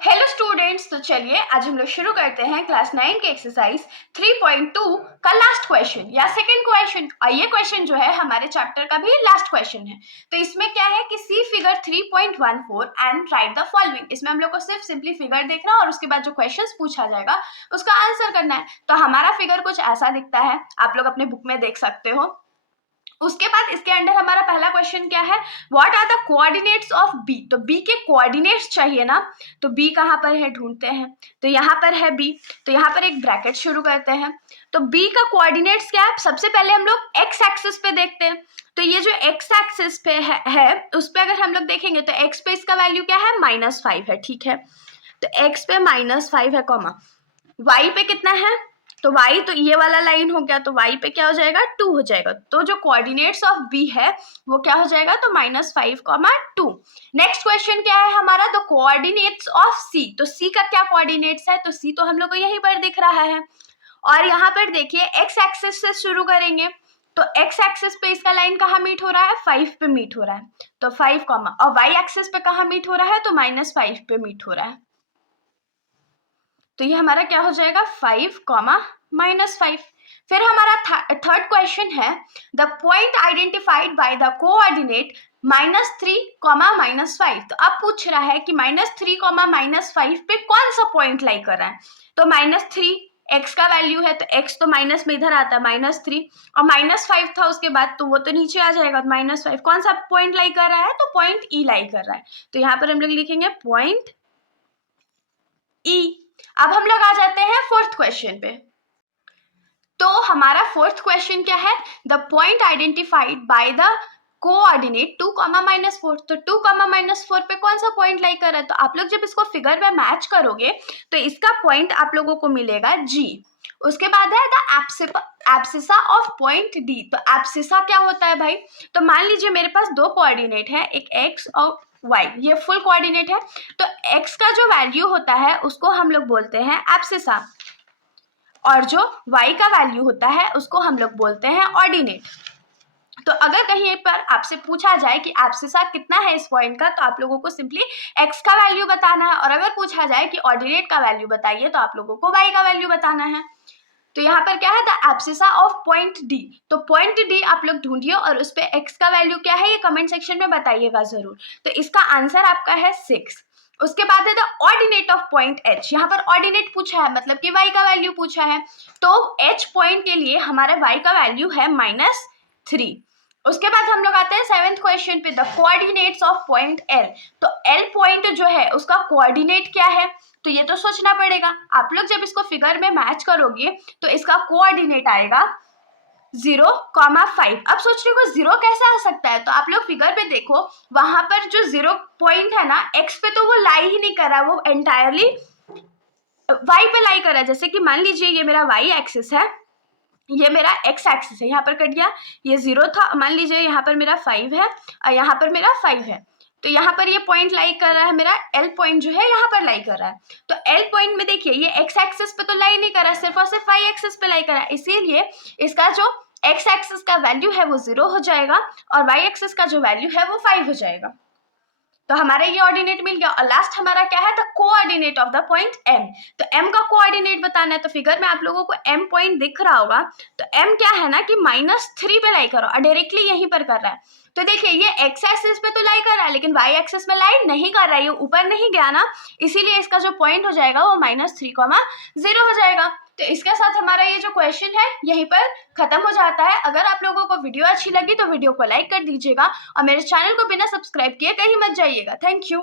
Hello students, तो चलिए आज हम लोग शुरू करते हैं क्लास 9 के एक्सरसाइज 3.2 का लास्ट क्वेश्चन या सेकंड क्वेश्चन। और ये क्वेश्चन जो है हमारे चैप्टर का भी लास्ट क्वेश्चन है। तो इसमें क्या है कि see figure 3.14 and write the following. इसमें हम लोग को सिर्फ सिंपली फिगर देखना और उसके बाद जो क्वेश्चन पूछा जाएगा उसका आंसर करना है। तो हमारा फिगर कुछ ऐसा दिखता है, आप लोग अपने बुक में देख सकते हो। उसके बाद इसके अंदर हमारा पहला क्वेश्चन क्या है, what are the coordinates of B. तो बी के कोऑर्डिनेट्स चाहिए ना, तो बी कहाँ पर है ढूंढते हैं। तो यहाँ पर है बी, तो यहाँ पर एक ब्रैकेट शुरू करते हैं। तो बी का कोऑर्डिनेट्स क्या है, सबसे पहले हम लोग एक्स एक्सिस पे देखते हैं। तो ये जो एक्स एक्सिस पे है उस पर अगर हम लोग देखेंगे तो एक्स पे इसका वैल्यू क्या है, -5 है, ठीक है। तो एक्स पे -5 है, कॉमा वाई पे कितना है, तो y तो ये वाला लाइन हो गया, तो y पे क्या हो जाएगा, 2 हो जाएगा। तो जो कोऑर्डिनेट्स ऑफ b है वो क्या हो जाएगा, तो -5, 2। नेक्स्ट क्वेश्चन क्या है हमारा, द कोऑर्डिनेट्स ऑफ c। तो c का क्या कोऑर्डिनेट्स है, तो c तो हम लोग को यहीं पर दिख रहा है। और यहाँ पर देखिए x एक्सिस से शुरू करेंगे, तो x एक्सिस पे इसका लाइन कहाँ मीट हो रहा है, 5 पे मीट हो रहा है। तो 5, और y एक्सिस पे कहाँ मीट हो रहा है, तो -5 पे मीट हो रहा है। तो ये हमारा क्या हो जाएगा, 5, -5। फिर हमारा थर्ड क्वेश्चन है, the point identified by the coordinate -3, -5। तो अब पूछ रहा है कि -3, -5 पे कौन सा पॉइंट लाई कर रहा है। तो -3 x का वैल्यू है, तो x तो माइनस में इधर आता है, -3, और -5 था उसके बाद, तो वो तो नीचे आ जाएगा। -5 कौन सा पॉइंट लाई कर रहा है, तो पॉइंट ई लाई कर रहा है। तो यहाँ पर हम लोग लिखेंगे पॉइंट ई। अब हम लोग आ जाते हैं फोर्थ क्वेश्चन पे। तो हमारा फोर्थ क्वेश्चन क्या है, the point identified by the coordinate 2, -4। तो 2, -4 पे कौन सा पॉइंट लाई कर रहा है। तो आप लोग जब इसको फिगर में मैच करोगे तो इसका पॉइंट आप लोगों को मिलेगा G। उसके बाद है the abscissa of point D। तो एब्सिसा क्या होता है भाई, तो मान लीजिए मेरे पास दो कोऑर्डिनेट है, एक x और y, ये फुल कोऑर्डिनेट है। तो x का जो वैल्यू होता है उसको हम लोग बोलते हैं एब्सिसा, और जो y का वैल्यू होता है उसको हम लोग बोलते हैं ऑर्डिनेट। तो अगर कहीं पर आपसे पूछा जाए कि एब्सिसा कितना है इस पॉइंट का, तो आप लोगों को सिंपली x का वैल्यू बताना है, और अगर पूछा जाए कि ऑर्डिनेट का वैल्यू बताइए तो आप लोगों को y का वैल्यू बताना है। तो यहाँ पर क्या है, the abscissa of point D। तो पॉइंट D आप लोग ढूंढिए और उस पर x का वैल्यू क्या है ये कमेंट सेक्शन में बताइएगा जरूर। तो इसका आंसर आपका है 6। उसके बाद है the ordinate of point H। यहाँ पर ऑर्डिनेट पूछा है, मतलब कि y का वैल्यू पूछा है। तो H पॉइंट के लिए हमारे y का वैल्यू है -3। उसके बाद हम लोग आते हैं सेवेंथ क्वेश्चन पे, the coordinates of point L। तो L पॉइंट जो है उसका कोऑर्डिनेट क्या है, तो ये तो सोचना पड़ेगा। आप लोग जब इसको फिगर में मैच करोगे तो इसका कोऑर्डिनेट आएगा 0, 5। अब सोच रहे हो 0 कैसे आ सकता है, तो आप लोग फिगर पे देखो, वहां पर जो 0 पॉइंट है ना x पे, तो वो लाई ही नहीं कर रहा, वो एंटायरली y पे लाई कर रहा है। जैसे कि मान लीजिए ये मेरा y एक्सिस है, ये मेरा x एक्सिस है, यहाँ पर कट गया, ये 0 था, मान लीजिए यहाँ पर मेरा 5 है और यहाँ पर मेरा 5 है। तो यहाँ पर ये पॉइंट लाई कर रहा है, मेरा L पॉइंट जो है यहाँ पर लाई कर रहा है। तो L पॉइंट में देखिए ये x एक्सिस पे तो लाई नहीं कर रहा है, सिर्फ और सिर्फ y एक्सिस पे लाई कर रहा है, इसीलिए इसका जो x एक्सिस का वैल्यू है वो 0 हो जाएगा और y एक्सिस का जो वैल्यू है वो 5 हो जाएगा। तो हमारा ये ऑर्डिनेट मिल गया। और लास्ट हमारा क्या है, the coordinate of the point M। तो M का कोऑर्डिनेट बताना है। तो फिगर में आप लोगों को M पॉइंट दिख रहा होगा, तो M क्या है ना कि -3 पे लाई करो और डायरेक्टली यहीं पर कर रहा है। तो देखिए ये x एक्सिस पे तो लाई कर रहा है, लेकिन y एक्सिस में लाई नहीं कर रहा है, ये ऊपर नहीं गया ना, इसीलिए इसका जो पॉइंट हो जाएगा वो -3, 0 हो जाएगा। तो इसके साथ हमारा ये जो क्वेश्चन है यहीं पर खत्म हो जाता है। अगर आप लोगों को वीडियो अच्छी लगी तो वीडियो को लाइक कर दीजिएगा और मेरे चैनल को बिना सब्सक्राइब किए कहीं मत जाइएगा। Thank you.